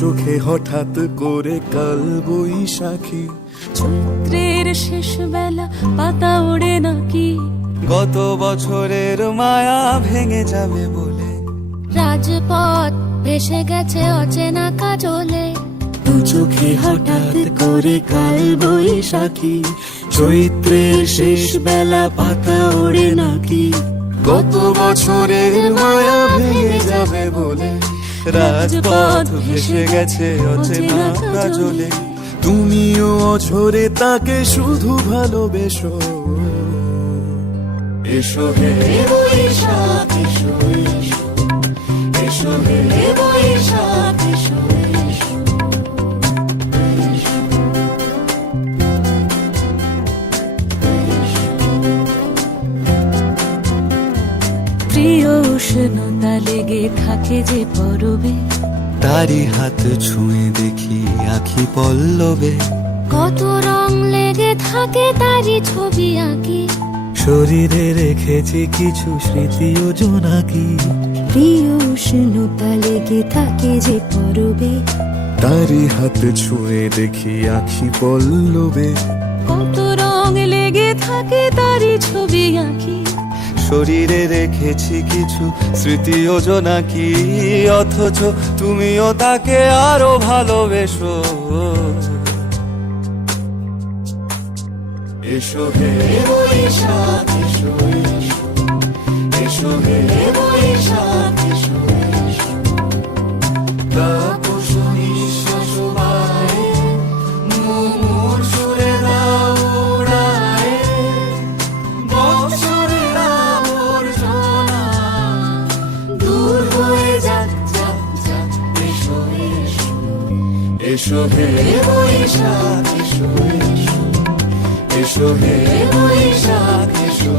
চোখে হঠাৎ করে কাল বৈশাখী, চৈত্রের শেষ বেলা পাতা ওড়ে নাকি, গত বছরের মায়া ভেঙে যাবে বলে, রাজপথ ভেসে গেছে অচেনা কাজলে, দু চোখে হঠাৎ করে কাল বৈশাখী, চৈত্রের শেষ বেলা পাতা ওড়ে নাকি, গত বছরের মায়া ভেঙে যাবে বলে, রাজপথ ভেসে গেছে অচেনা কাজলে, তুমিও অঝরে তাকে শুধু ভালোবেসো। এসো হে বৈশাখ এসো এসো, এসো হে বৈশাখ এসো এসো। প্রিয় উষ্ণতা লেগে থাকে যে পরবে, তারি হাত ছুঁয়ে দেখি আখি পল্লবে, কত রং লেগে থাকে তারই ছবি আঁকি, শরীরে রেখেছি কিছু স্মৃতি ও জোনাকি, প্রিয় উষ্ণতা লেগে থাকে যে পরবে, তারি হাত ছুঁয়ে দেখি আখি পল্লবে, কত রং লেগে থাকে তারই ছবি আঁকি, শরীরে রেখেছি কিছু স্মৃতি ও জোনাকি, অথচ তুমিও তাকে আরো ভালোবেসো। এসো হে বৈশাখ এসো এসো, এসো হে বৈশাখ এসো এসো। তাপস নিঃশ্বাস বায়ে, মুমুর সুরে দাও উড়ায়ে, বৎসরের আবর্জনা দূর হয়ে যাক যাক যাক। এসো এসো, এসো হে বৈশাখ এসো এসো, এসো হে বৈশাখ এসো।